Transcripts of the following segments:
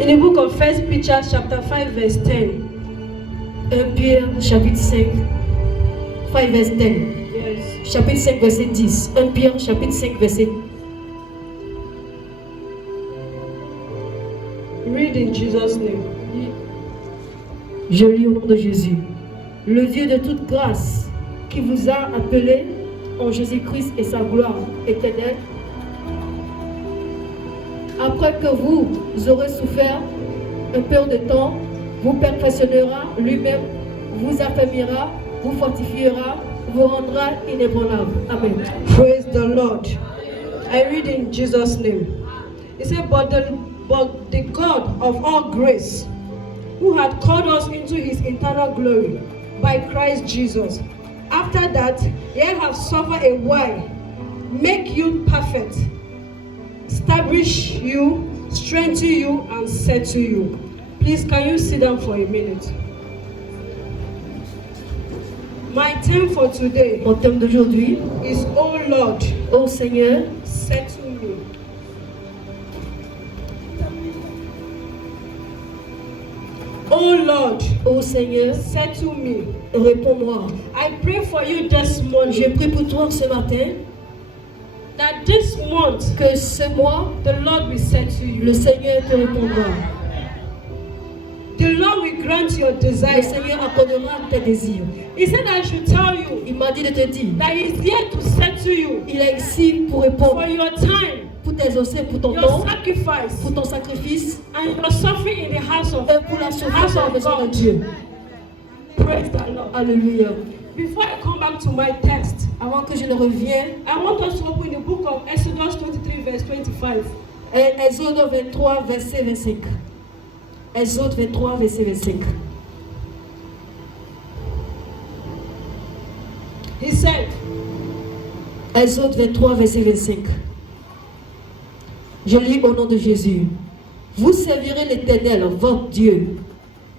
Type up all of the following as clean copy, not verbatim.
In the book of 1 Peter chapter 5 verse 10. 1 Pierre chapitre 5, 5 verse 10. Yes. Chapitre 5 verset 10. 1 Pierre chapitre 5 verset. Read in Jesus' name. Je lis au nom de Jésus. Le Dieu de toute grâce qui vous a appelé en Jésus-Christ et sa gloire éternelle, après que vous aurez souffert un peu de temps, vous perfectionnera lui-même, vous affermira, vous fortifiera, vous rendra inébranlable. Amen. Praise the Lord. I read in Jesus' name. It said, but the God of all grace, who had called us into his eternal glory by Christ Jesus, after that ye have suffered a while, make you perfect, establish you, strengthen you, and settle you. Please, can you sit down for a minute? My theme for today Mon thème d'aujourd'hui, is, oh Lord, ô Seigneur, settle me. Oh Lord, ô Seigneur, settle me. réponds-moi. I pray for you this morning Je prie pour toi ce matin that this month que ce mois, the Lord will settle you. le Seigneur te répondra. The Lord will grant your Le desire. Seigneur accordera tes désirs. He said I should tell you Il m'a dit de te dire, that He is here to settle you il est ici pour for répondre, your time, pour tes océans, pour ton your temps, sacrifice, pour ton sacrifice, and your suffering in the house of et pour la souffrance à la maison de Dieu. Praise the Lord. Alléluia. Before I come back to my text, Avant que je ne revienne, I want us to open the book of Exodus 23 verse 25. Exode 23, verset 25. Exode 23, verset 25. He said, Exode 23, verset 25. Je lis au nom de Jésus. Vous servirez l'Éternel, votre Dieu,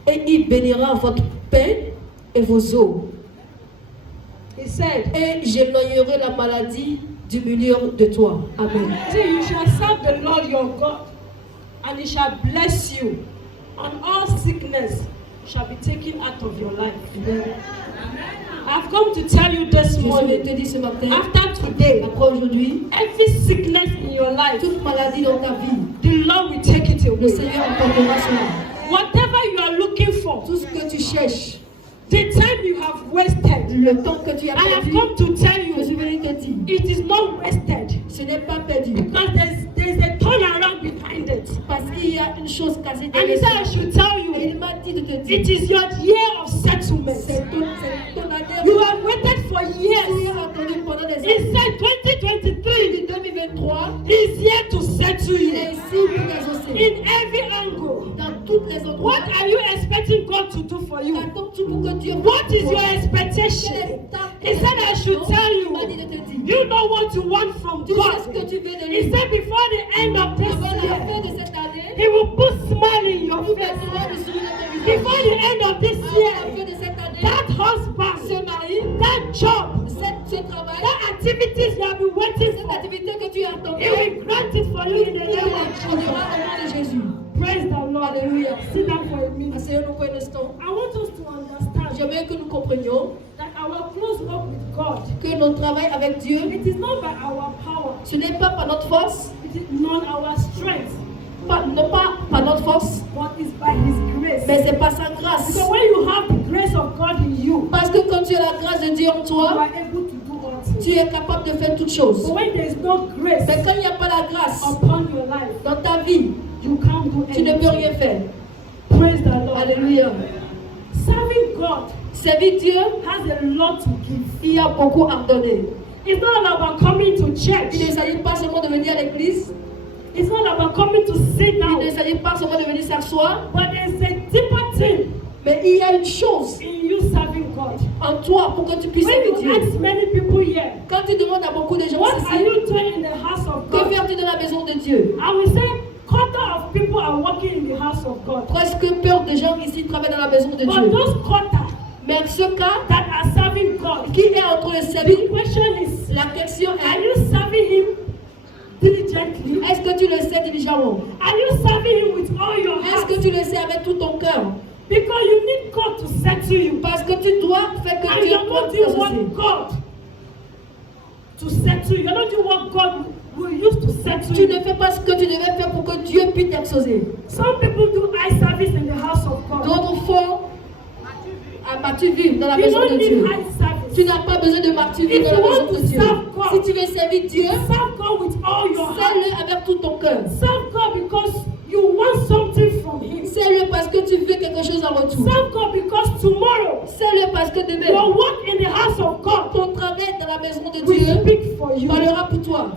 et il bénira votre pain et vos eaux. he said, Et j'éloignerai la maladie du milieu de toi. Amen. see, you shall serve the Lord your God, and He shall bless you, and all sickness shall be taken out of your life. I've come to tell you this Je suis venu morning, te dire ce matin, after today, après aujourd'hui, every sickness in your life, toute maladie dans ta vie, the Lord will take it le away. Seigneur emportera cela. Whatever you are looking for, Tout ce que tu cherches, the time you have wasted, le temps que tu as I have perdu, come to tell je suis you, venu te dire, it is not wasted. ce n'est pas perdu. Because there's a turnaround behind it. Parce qu'il y a une chose cassée And He derrière said I ça. should tell Et you, il m'a dit de te dire, it is your year of settlement. c'est ton année. You have waited for Tu years. as attendu pendant des He années. said 2023 En 2023, is here to settle il est you ici pour t'exaucer. in every angle. Dans toutes les endroits. What are you expecting God to do for you? Qu'attends-tu pour que Dieu What is fasse pour your toi? expectation? He said I should tell Il m'a dit you. de te dire, You know what you want from tu sais ce que God. tu veux de He lui. said before the end of this Avant la fin year, de cette année, He will put smile in your tu face. verras le sourire de ton visage. Before the end of this Avant la year, fin de cette année, that husband, ce mari, that job, ce travail, that activities you have been waiting cette for, activité que tu as attendue, He will grant it for you in the il name la of accordera Jesus. au nom de Jésus. Praise the Lord. Alléluia. Sit down for a minute. Asseyons-nous pour un instant. I want us to understand J'aimerais que nous comprenions that our close walk with God, que notre travail avec Dieu, it is not by our power, ce n'est pas par notre force, it is not our strength, non pas par notre force, but it's by His grace. mais c'est par sa grâce. So when you have the grace of God in you, Parce que quand tu as la grâce de Dieu en you toi, are able to do all things. tu es capable de faire toutes choses. But when there is no grace Mais quand il n'y a pas la grâce upon your life, dans ta vie, you can't do tu ne peux anything. rien faire. Praise the Lord. Alléluia. Serving God Servir Dieu, has a lot to give. il y a beaucoup à donner. It's not about coming to Il ne church. s'agit pas seulement de venir à l'église, It's not about coming to sit il down. ne s'agit pas seulement de venir s'asseoir, But there's a deeper thing mais il y a une chose in you serving God. en toi pour que tu puisses When servir you Dieu. ask many people here, Quand tu demandes à beaucoup de gens what are ici, you doing in the house of que God? fais-tu dans la maison de Dieu? I will say quarter of people are working in the house of God. Presque peur de gens ici travaillent dans la maison de But Dieu. those quarter Mais ce cas that are serving God, qui est entre le service, the question is, la question are est, you serving Him diligently? diligently? Est-ce que tu le sais diligemment? Are you serving Him with all your Est-ce heart? que tu le sais avec tout ton cœur? Because you need God to settle you. Parce que tu dois faire que And Dieu you're not doing puisse what t'associer. God to settle you. You're not doing what God will use to settle Tu you. ne fais pas ce que tu devais faire pour que Dieu puisse t'exaucer. Some people do eye service in the house of God. D'autres font tu vivre dans la You maison don't de need Dieu. eye service. Tu n'as pas besoin de martyr If dans la you maison want de to Dieu. serve God, Si tu veux servir Dieu, serve God with all your heart. sers-le avec tout ton cœur. Serve God because you want something from Him. Sers-le parce que tu veux quelque chose en retour. Serve God because tomorrow Sers-le parce que demain, your work in the house of God ton travail dans la maison de will Dieu speak for you. parlera pour toi.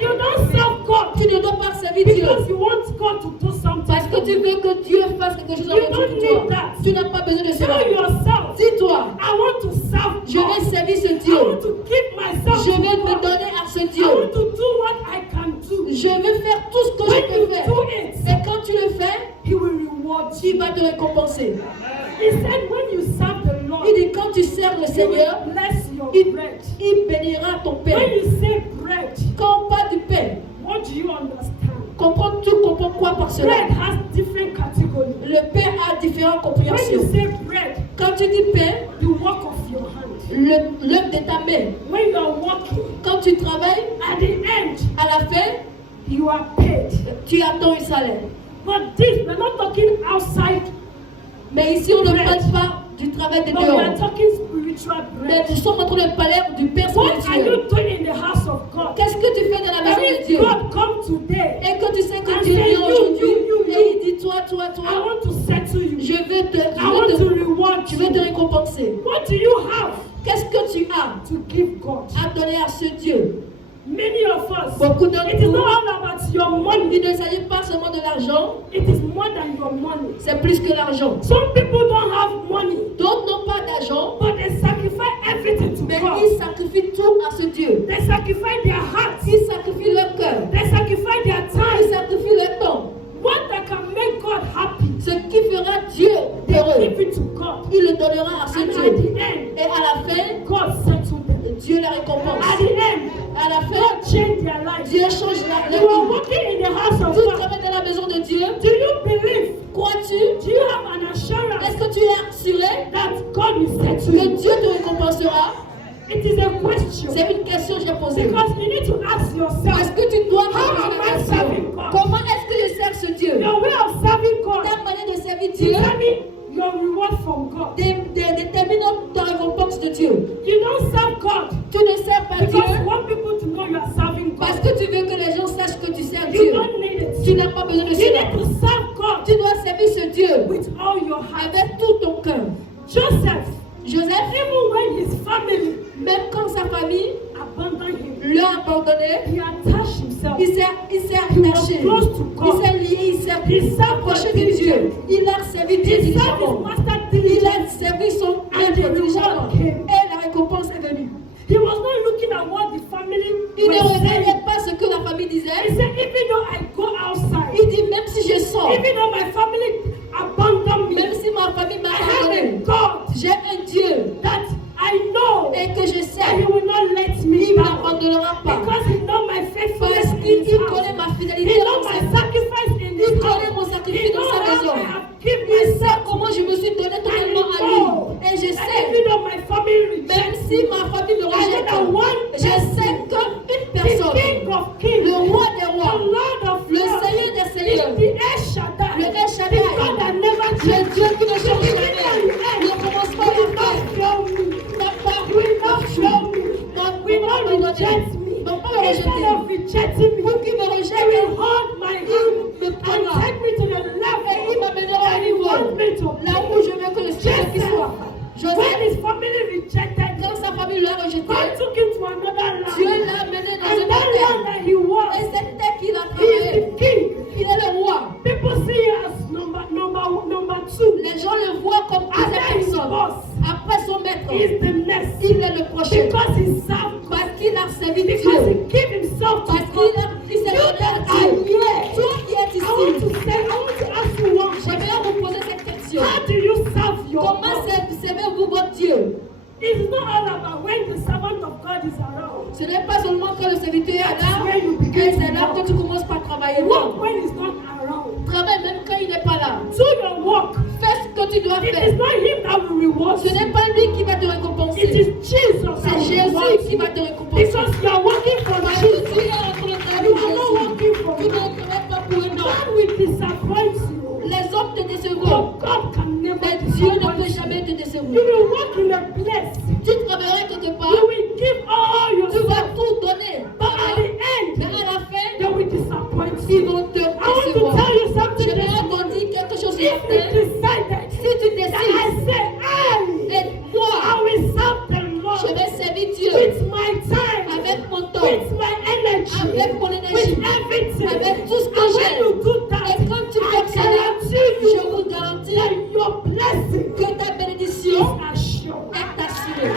You don't serve God Tu ne dois pas servir Dieu because you want God to do something. parce que tu veux que Dieu fasse quelque chose en You retour don't pour need toi. that. Tu n'as pas besoin de cela. Tell yourself, Dis-toi, I want to serve je God. vais servir ce I Dieu. want to give myself Je to vais me God. donner à ce I Dieu. want to do what I can do. Je vais faire tout ce que When je you peux faire. do it, Et quand tu le fais, He will reward you. il va te récompenser. He said, when you serve the Lord, Il dit quand tu sers le He Seigneur, will bless your il, bread. il bénira ton When pain. you say bread, Quand on parle du pain, what do you understand? tu comprends quoi par cela? Bread has different categories. Le pain a différentes When you compréhensions. say bread, Quand tu dis pain, the work of your hand. l'œuvre de ta main. When you are working, Quand tu travailles, at the end, à la fin, you are paid. tu attends un salaire. But this, we're not talking outside, Mais ici, on ne Bread. parle pas du travail de but we are dehors. talking spiritual Mais bread. nous sommes en train de parler du pain What are spirituel. you doing in the house of God? Qu'est-ce que tu fais dans la maison And de if Dieu? God come today, Et que tu sais que And Dieu say, vient you, aujourd'hui, you. et il dit toi, I toi, want to settle you. je veux te, I want to reward je vais te you. récompenser. What do you have Qu'est-ce que tu as to give God? à donner à ce Dieu? Many of us, Beaucoup d'entre it is nous, not all about your money. il ne s'agit pas seulement de l'argent, It is more than your money. c'est plus que l'argent. Some people don't have money, D'autres n'ont pas d'argent, but they sacrifice everything to mais God. ils sacrifient tout à ce Dieu. They sacrifice their hearts. Ils sacrifient leur cœur, They sacrifice their ils time. sacrifient leur temps. What that can make God happy, Ce qui fera Dieu they heureux, give it to God. il le donnera à ce And at Dieu. the end, Et à la fin, God settled them. Dieu la récompense. At the end, À la fin, God changed their life. Dieu change la You are vie. working in the house of Tu God. travailles dans la maison de Dieu. Do you believe? Crois-tu? Do you have an assurance Est-ce que tu es assuré that God will settle que you? Dieu te récompensera? It is a question. C'est une question que j'ai posée. Because you need to ask Parce yourself, que tu dois te How poser am la I question. serving God? Comment est-ce que je sers ce Dieu? your way of serving God Ta manière de servir Dieu determine your reward from God. détermine ta récompense de Dieu. You don't serve God Tu ne sers pas because Dieu you want people to know you are serving parce God. que tu veux que les gens sachent que tu sers You Dieu. don't need it. Tu n'as pas besoin de You cela. need to serve God Tu dois servir ce Dieu with all your heart. avec tout ton cœur. Joseph, Joseph, even when his family même quand sa famille abandoned him, l'a abandonné, he attached himself. il s'est attaché, close to God. il s'est lié, il s'est He served approché God de Dieu. Il a servi Dieu He served his diligemment. master Il diligently. a servi son And maître the diligemment. reward came. Et la récompense est venue. He was not looking at what the family Il ne were saying. regardait pas ce que la famille He disait. said, even though I go outside, Il dit, même si je sors, even though my family abandon me, même si ma famille m'a I have a abandonné, God j'ai un Dieu that I know et que je that sais, He will not let me il ne down. m'abandonnera pas. Because He knows my faithfulness Parce in qu'il His house. connaît ma He fidélité dans knows sa my vie. sacrifice in Il His connaît house. mon He sacrifice knows dans sa how maison. I have given Il sait myself. comment je me suis donné And totalement He à lui. knows Et je that sais, even though my family même rejects si ma famille me I know rejette, that one je sais qu'une the personne, King of Kings, le roi des the rois, Lord of le Lords, Seigneur des seigneurs, the El Shaddai, le El Shaddai, the God that never le changes, Dieu qui ne the change beginning jamais, and the end, le commencement et will la fin, not fail me, n'a pas will not fail me, will not abandonné, reject me. n'a pas me Instead rejeté. of rejecting me, Pour qu'il me He rejette, will hold my hand me and prendra. take me to the Et il level m'amènera au that He niveau, wants me to là be. où je veux que le Seigneur qui soit. When Joseph, his family rejected him, quand sa famille l'a rejeté, God took him to another Dieu land. l'a amené dans And une that land terre. that he was, Et cette terre qu'il a he is travaillé, the king. il est le roi. People see him as number two. Les gens le voient comme After deuxième his personne. boss, Après son maître, he is the next. il est le prochain. Because he served God. Parce qu'il a servi Because he Dieu. gave himself to Parce God. qu'il s'est You donné à that are Dieu. here, Toi qui es I want ici, to ask you one question. j'aimerais vous poser cette question. How do you serve your Comment God? servez-vous votre Dieu? It's not all about when the servant of God is around. Ce n'est pas seulement quand le serviteur est That's là, where you begin begin c'est là to que work. tu commences par travailler. Work when he's not around. Travaille même quand il n'est pas là. Do your work. Fais ce que tu dois It is faire. not him that will reward Ce n'est you. pas lui qui va te It récompenser. is Jesus that C'est will reward Jésus qui you. va te récompenser. Because you are working for Parce que Jesus. tu es en train de travailler You pour are not Jésus. working for Tu ne man. travailles pas pour un homme. God will disappoint you. Les hommes te décevront. But God can never Mais Dieu ne peut disappoint jamais te you. You décevoir. will work in a place. Tu travailleras quelque You part. will give all Tu vas yourself. tout donner. But at the end, Mais à la fin, they will disappoint ils you. vont te I want to décevoir. tell you something. J'aimerais This qu'on dise quelque chose ce If you matin. decided Si tu that I décides, say, et I moi, will serve the je Lord vais servir Dieu with my time, avec mon temps, with my energy, avec mon with énergie, everything. avec tout ce que And when j'ai. you do that, Et quand tu I fais cela, guarantee je you vous garantis that your blessing que ta bénédiction is assured. est assurée.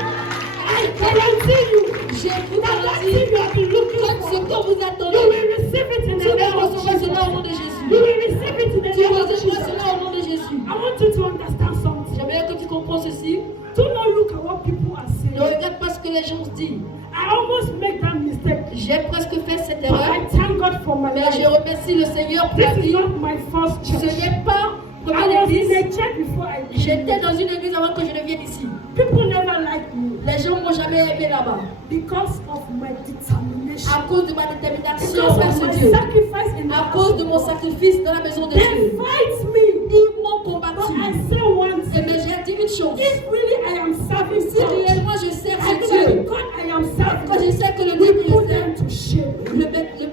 I guarantee you Je vous that that garantis thing you have been looking que ce for, que vous you attendez, will receive it in tu the vas name of recevoir cela au Jesus. nom de You Jésus. will receive it in the Tu name of recevras Jesus. cela au nom de Jésus. I want you to understand something. J'aimerais que tu comprennes ceci. Do not look at what people are Ne saying. regarde pas ce que les gens disent. I almost make that mistake. J'ai presque fait cette But erreur, I thank God for my mais je life. remercie le Seigneur pour la This is vie. not my first Ce church. n'est pas I première was in église. a church before I came. J'étais dans une église avant que je ne vienne ici. People never liked me Les gens m'ont jamais aimé là-bas. because of my determination. À cause de ma détermination Because vers of ce my Dieu. sacrifice in the À house cause of de mon God. sacrifice dans la maison de They Dieu. fight me. Ils m'ont But combattu. I say one Et thing. mais j'ai dit une chose. If really I am serving Si God, réellement je sers I ce know that Dieu, the God I am quand je serving sais que le Dieu will que je put them sers to shame. le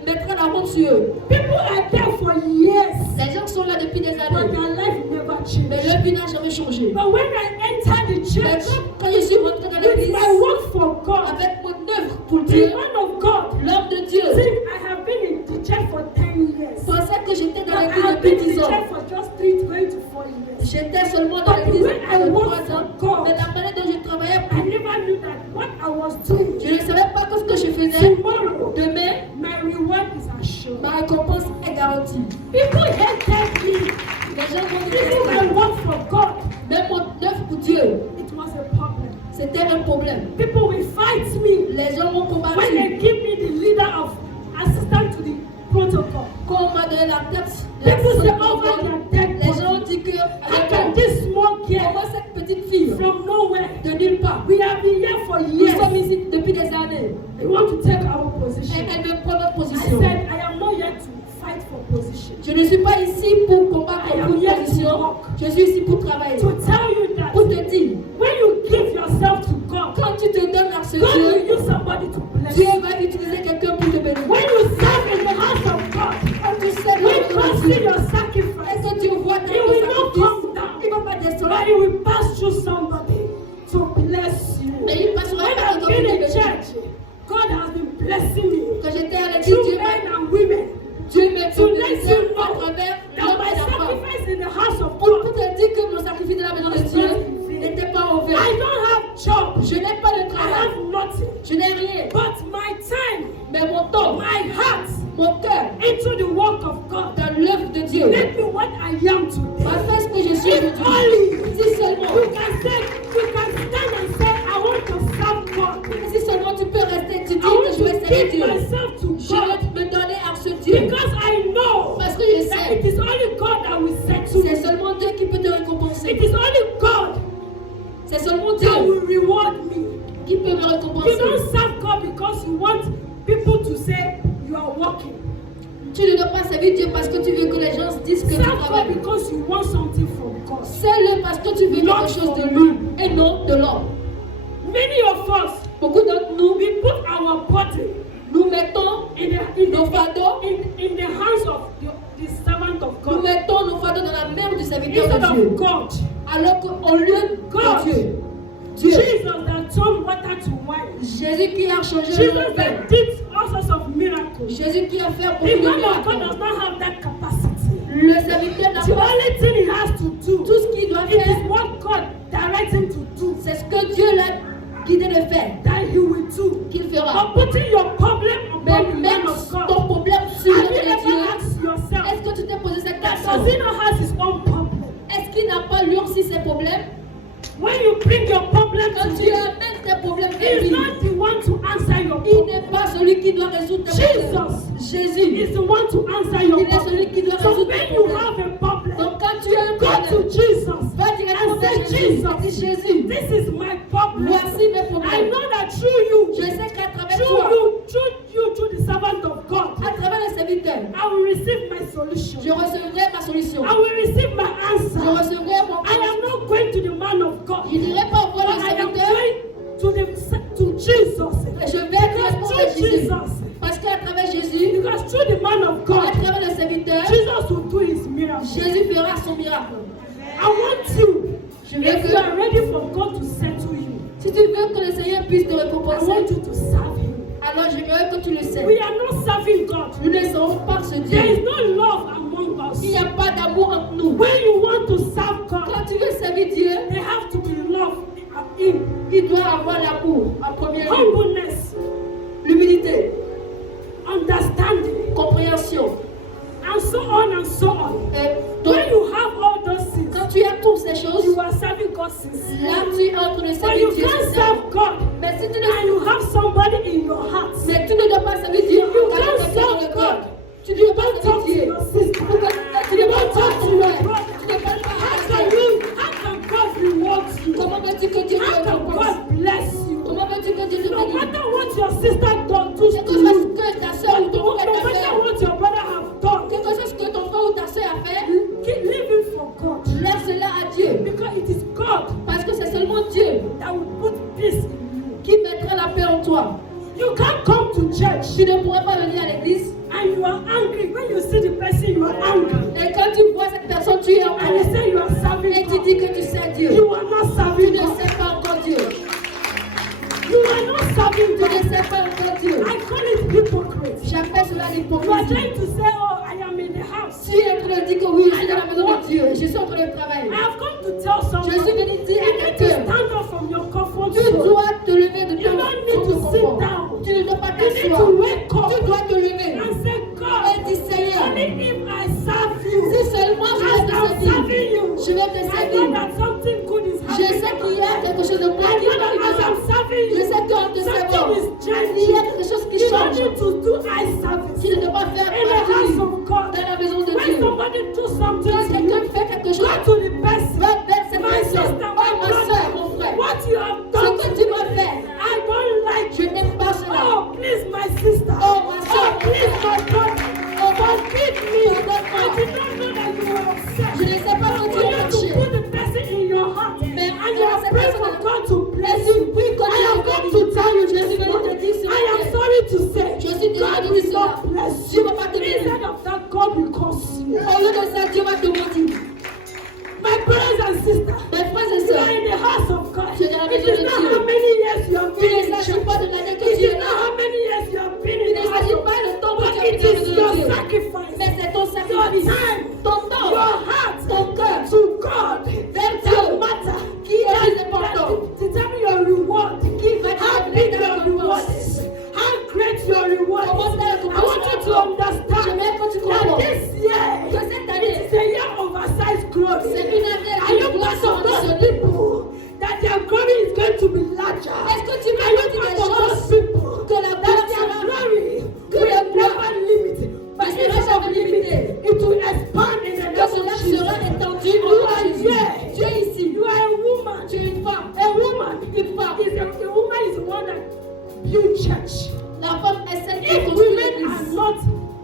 mettra la honte sur eux. People are there for years, Les gens sont là depuis des but années. their life never Mais changed. leur vie n'a jamais changé. But when I enter the Mais church quand je suis rentré dans with l'église my work for God, avec mon œuvre pour the Dieu, man of God, l'homme de Dieu, think I have been in the church for 10 years. pensait que j'étais But dans I l'église have been depuis in 10 the ans. church for just 3 going to 4 years. J'étais seulement dans But l'église when I pour work 3 ans. for God, Mais la manière dont je travaillais, I never knew that what I was doing je ne savais pas que ce que je faisais. tomorrow, Demain, my reward is assured. ma récompense est garantie. People hated me. Les gens vont Even my me work for God, même mon œuvre pour Dieu, it was a problem. c'était un problème. People will fight me Les gens m'ont when combattu. they give me the leader of assistant to the protocol. Quand on m'a donné la tête de la People say, société, oh, my dead les gens body. ont dit que How avec can this small girl comment cette petite fille from nowhere? de nulle part, We have been here for nous sommes years. ici depuis des années, They want to take our et position. elle veut prendre notre I position. said, I am not here to fight for position. Je ne suis pas ici pour combattre I am pour une here to position, work. je suis ici pour travailler. To tell you that Pour te dire, when you give yourself to God, quand tu te donnes à ce God will Dieu, use somebody to bless Dieu you. va utiliser quelqu'un pour te bénir. When you serve in the house of God, Quand tu sais when que God see your sacrifice, est-ce que tu vois He ton will not sacrifice, come down, il ne va pas descendre, but He will pass through somebody to bless you. mais il passera When par I've ton been in bénir. church, God has been blessing me Quand j'étais à l'église, through Dieu men m'a and women. Dieu m'a To let bénissé you à know travers that l'homme my et la femme. sacrifice in the house of Pour God, te dire que mon sacrifice de la maison de Dieu n'était pas en vain. I don't have job, Je n'ai pas de I travail, have nothing, je n'ai rien, but my time, mais mon temps, my heart mon cœur, into the work of God. dans l'œuvre de Dieu, Make me what I am today. m'a fait ce que je suis If aujourd'hui. only Si seulement, you can stand and say, I want to serve God. si seulement tu peux rester, tu dis I que want je vais to servir give Dieu. myself to Je God vais me donner à ce Dieu. because I know Parce que je that sais, it is only God that will settle c'est me. seulement Dieu qui peut te récompenser. It is only God C'est seulement that Dieu will reward me. qui peut me You récompenser. don't serve God because you want people to say you are working. Tu ne dois pas servir Dieu parce que tu veux que les gens se disent que tu Serve God travailles. because you want something from God. Sers-le parce que tu veux quelque chose de lui et non de l'homme. Many of us, Beaucoup d'entre nous, we put our body nous mettons nos fardeaux, in the hands of the servant of nous God mettons nos fardeaux dans la main du serviteur instead de Dieu. of God. Alors qu'au lieu God. de Dieu, Dieu, Jesus that turned water to wine. Jésus qui a changé Jesus le monde, that did all sorts of miracles. Jésus qui a fait The beaucoup de man of God miracles. does not have that capacity. Le serviteur n'a The pas only thing he has to do, tout ce qu'il doit it faire, is what God directs him to do, c'est ce que Dieu l'a guidé de faire, that he will do. qu'il fera. But putting your problem Mais upon the même man of God, ton problème sur have le you de Dieu, ever asked yourself, est-ce que tu t'es posé cette that question? does he not have his own problem? Est-ce qu'il n'a pas lui aussi ses problèmes? When you bring your problem Quand to tu him, amènes tes problèmes he vers is lui, not the one to answer your il problem. n'est pas celui qui doit résoudre tes problèmes. Jesus Jésus is the one to answer your il est celui qui doit problem. So résoudre when tes you problèmes. have a problem, Donc quand tu as un go to problème, Jesus va directement and vers say, Jésus. Jesus, Dis Jésus, this is my problem. voici mes I problèmes. know that through you, Je sais qu'à travers through toi, the servant of God, à travers le serviteur, I will receive my solution. je recevrai ma solution. I will receive my Je answer. recevrai mon I am not going to the man of God. Je n'irai pas voir But le I am serviteur, going to Jesus. mais je vais Because directement through vers Jésus. Jesus, Parce qu'à travers Jésus, because through the man of à God, travers le serviteur, Jesus will do his miracle. Jésus fera son miracle. I want you, Je veux if you que, are ready for God to settle you, si tu veux que le Seigneur puisse te I récompenser, want you to serve him. alors j'aimerais que tu le sais. We are not serving God. Nous ne serons pas ce There Dieu. is no love among us. Il n'y a pas d'amour entre nous. When you want to serve God, Quand tu veux servir Dieu, there have to be love in him. il doit avoir l'amour en premier lieu. Humbleness, L'humilité, understanding, compréhension. and so on and so on. Et donc, When you have all those things, quand tu as toutes ces choses, you are serving God sincerely. là tu es en train de But servir you Dieu. can't sincèrement. serve God Mais si tu ne, and you have somebody in your heart. mais tu ne dois pas servir Dieu You en can't tant que serve quelqu'un de God. cœur. Tu ne dois pas Don't servir talk to Dieu. your sister. Tu ne dois pas Don't talk parler to à ton your frère. brother. Tu ne parles pas How à can ta how can God reward you? Comment veux-tu que Dieu te How can récompense? God bless you? Comment veux-tu que Dieu te No bénisse? matter what your sister done to Quelque chose you, que ta soeur ou ton no frère t'a matter fait, what your brother have done, quelque chose que ton frère ou ta soeur a fait, keep living for God. laisse cela à Dieu. Because it is God Parce que c'est seulement Dieu that will put peace in you. qui mettra la paix en toi. You can't come to church Tu ne pourras pas venir à l'église and you are angry. When you see the person, you are angry. et quand tu vois cette personne, tu es en And you colère. say you are Et serving tu God. dis que tu sais Dieu. You are not Tu serving ne God. sais pas encore Dieu. You are not serving Tu ne God. sais pas encore Dieu. I call it hypocrite. J'appelle cela You are l'hypocrisie. trying to say, oh, I am in the house. Tu es en train de dire que oui, je suis dans la maison de Dieu. Je suis en train de travailler. I have come to tell Je someone, suis venu dire you à need to quelqu'un, stand up from your comfort tu zone. dois te lever de You ton don't need to sit confort. down. Tu ne dois pas You need t'asseoir. to wake up Tu dois te lever and say, et God, dire Seigneur, only if I serve si you, seulement je vais as te I'm servir, serving you, je vais te I know servir. that something good is Je happening. sais qu'il y a quelque chose de bon I qui know that as I'm arrive. serving Je you, sais qu'en te something servant, is il y a changing. quelque chose qui You don't change. need to do eye service Tu ne dois pas faire in the house partie of God. dans la maison de When Dieu. somebody do something Quand to quelqu'un you, fait quelque chose, go to the person. va vers cette My personne. sister, Oh, my ma soeur, mon brother, frère, what you have ce done que to tu me, m'as fait, I don't like je it. n'aime pas cela. Oh, please, my sister. Oh, my soeur, Oh, please, my brother. Oh, forgive me. I Pardonne-moi. did not know that you were upset. Je ne sais pas For quand tu you es to fâché. put the person in your heart Mais and you have cette prayed personne- for God to bless Et tu you. pries que I Dieu have te come bénisse. to tell you Je suis this venu te morning. dire ce I am matin. sorry to say, Je suis désolée God de will dire cela. not bless Dieu you. va pas te bénir. Instead of that, God will curse you. Au lieu de ça, Dieu va te maudire. My brothers and sisters, Mes frères et you sœurs, are in the house of God. Tu es dans la It maison is de not Dieu. how many years you have il been ne in s'agit church. pas de l'année que It tu is es not là. how many years you have been Il in ne the house s'agit of pas God. de temps que But tu as it été dans la is maison your de Dieu. sacrifice, Mais c'est ton your sacrifice, time, ton temps, your heart ton cœur to God vers that Dieu matter. qui est plus important. Determine your reward. Qui va How te big donner your ta reward récompense. is. How great your reward Comment is. ta I récompense want you to sera. understand J'aimerais que tu that comprennes this year que cette année, is a year of oversized glory. c'est une année Are you de gloire part of those surnaturelle. people that their glory is going to be larger? Est-ce que tu Are fais you partie part des of gens those people que la that gloire their sera glory que will la gloire never limit, but ne it sera is jamais not limitée. limited. It will expand in the que name cela of Jesus. sera étendu You au nom are de Jésus. here. Tu es ici. You are a woman. Tu es une femme. A woman. Une femme. A woman is the one that built church. La femme est celle qui If construit women are l'église. not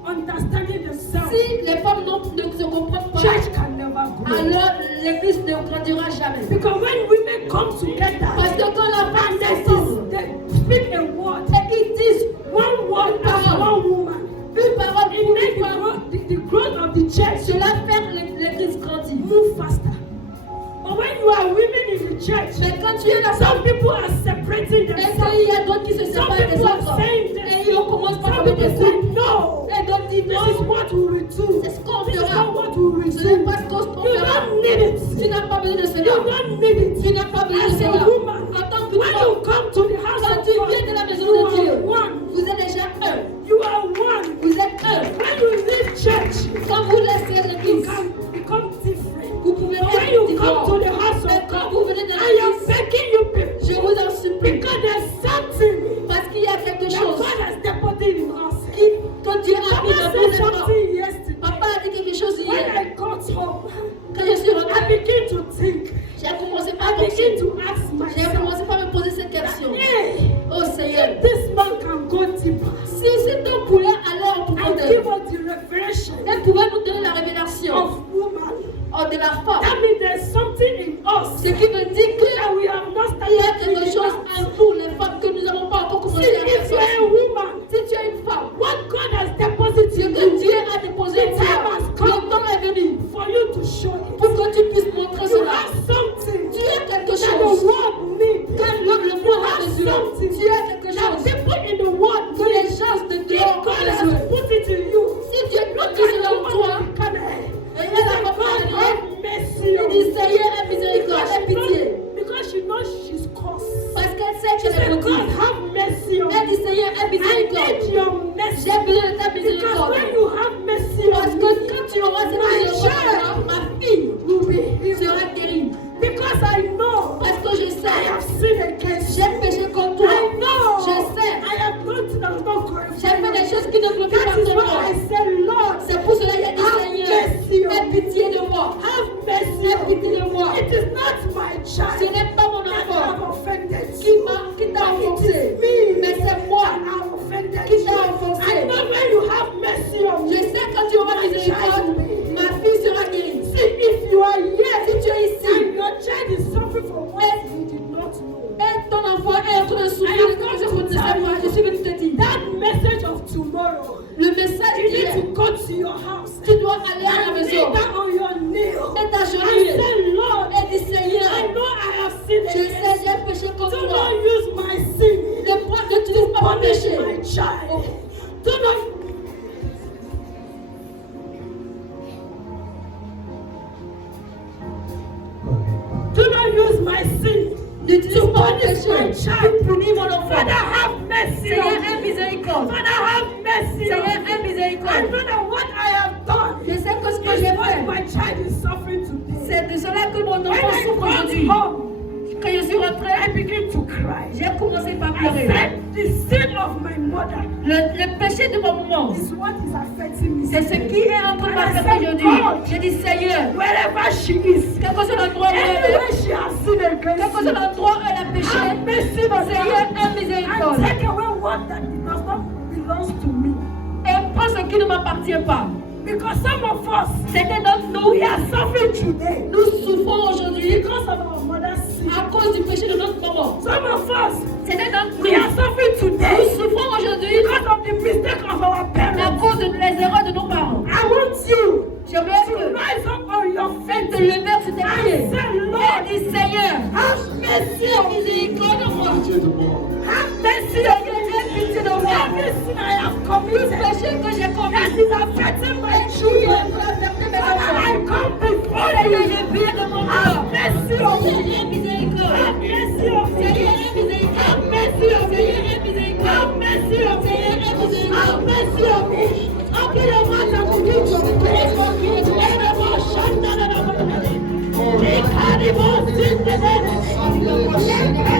understanding themselves, Si les femmes ne se comprennent pas, church can never grow. alors l'église ne grandira jamais. Because when women come together Parce que quand la femme and s'assemble they speak a word, et qu'ils disent one word as one woman, une parole it pour makes une femme, the growth of the church cela fait l'église grandir. move faster. But when you are women in the church, Mais quand tu es là, some people are separating est-ce themselves. qu'il y a d'autres qui se Some séparent des people are autres? saying this. Et ils commencent par Some faire des people say groupes. no. Et d'autres disent This is non, what we will do. c'est ce qu'on This is fera. not what we will Ce n'est do. pas ce qu'on You fera. don't need it. Tu n'as pas besoin de You cela. don't need it. Tu n'as pas besoin de As cela. a woman, En tant que when femme, you come to the house quand of tu God, viens de la maison you de Dieu, are one. vous êtes déjà un. You are one. Vous êtes un. When you leave church, Quand vous laissez you l'église, can become different. vous pouvez But when être you différent. come to the house Mais of quand God, vous venez de I am l'église, begging you people, je vous en supplie, because there's something parce qu'il y a quelque that chose God has deposited in us. que Dieu a mis begin to think. J'ai commencé par I begin penser. to ask J'ai myself, commencé par me poser cette question. hey, Oh Seigneur, if this man can go deeper si cet homme pouvait aller en and profondeur, give us the revelation elle pouvait nous donner la révélation of woman, de la femme. that means there's something in us Ce qui veut dire que that we have not il y a started quelque figuring chose out. en nous, les femmes, que nous n'avons pas encore See, commencé à if faire. you're a woman, Si tu es une femme, what God has deposited ce in que you Dieu a déposé en toi, le temps est venu for you to show it. pour que tu puisses montrer You cela. have something Tu as quelque that the chose world needs. que le monde a besoin. Tu as quelque That chose people in the world que les need. gens de If Dieu ont God has besoin. put it in you, Si Dieu peut look dire at cela the en one toi, of Canaan. et He elle said, a God pas have mercy il on dit me. Seigneur, aie miséricorde, aie pitié. Because she knows she's cursed. Parce qu'elle sait She qu'elle est said, God maudite. have mercy on Elle me. dit Seigneur, aie I need miséricorde. your mercy. J'ai besoin de ta Because miséricorde. when you have mercy Parce on que me, quand tu auras cette my miséricorde, child ma fille will be healed. sera guérie. Because I know Parce que je I sais, have sinned against you. j'ai péché contre toi. I know Je sais. I have done things that not glorify J'ai fait des you. choses qui ne glorifient That pas is ton why nom. I said, Lord, C'est pour cela que j'ai dit have Seigneur, mercy on aie me. pitié de moi. Have mercy Aie on pitié de me. moi. It is not my Ce child n'est pas mon that enfant have offended qui you. t'a But it offensé, is me mais c'est moi. that have offended Qui you. t'a offensé. I know when you have mercy on Je me. sais quand tu auras miséricorde, ma fille sera guérie. See, if you are here Si tu es ici, and your child is suffering from what you did not know, et ton enfant est en train de souffrir de quelque chose que tu ne sais pas, je suis venu te dire. that message of tomorrow, Le message you need d'hier, to go to your house tu dois aller à la and maison lay down on your knee et and t'agenouiller say, Lord, et dire Seigneur, I know I have sinned je sais, against j'ai péché you. contre Do toi. not use my sin N'utilise pas mon punish péché. my child. Do not. Do not use my sin N'utilise to pas mon punish my péché. child. Punis mon enfant. Father, have mercy Seigneur, on aie me. miséricorde. Father, have mercy Seigneur, on me. aie I miséricorde. know that what I have done Je sais que ce que is j'ai what fait, my child is suffering today. c'est de cela que mon When enfant I souffre got aujourd'hui. home, Quand je suis I rentrée, began to cry. j'ai commencé par I pleurer. said, the sin of my mother Le péché de ma maman, is what is affecting me. c'est ce qui est en train de m'affecter aujourd'hui. J'ai dit Seigneur, Wherever she is, quel que soit l'endroit où elle anywhere est, she has sinned quel against que soit you, l'endroit où elle a péché, have mercy on Seigneur, her aie and miséricorde. take away what that does not belong to me. Et prends ce qui ne m'appartient pas. Because some of us, Certains d'entre nous, we are suffering today nous souffrons aujourd'hui because of our mother's sin. à cause du péché de notre maman. Some of us, Certains d'entre we are nous, suffering nous today souffrons aujourd'hui because of the mistake of our à parents. cause de les erreurs de nos parents. I want you J'aimerais to que rise up on your tu feet te lever sur tes and pieds say, et Lord, dis Seigneur, have mercy aie on me. miséricorde de moi. Have mercy Seigneur, on me. aie pitié de moi. Every sin I have Tout committed péché que j'ai that commis, is affecting my qui children. peut affecter mes Father, I enfants. come before Seigneur, you. je prie de mon Have cœur. mercy on me. Seigneur, aie miséricorde. Have mercy on me. Seigneur, aie miséricorde. Have mercy on me. Seigneur, aie miséricorde. Have mercy on me. Seigneur, aie miséricorde. Have mercy on me. Open your mouth and begin to pray. Let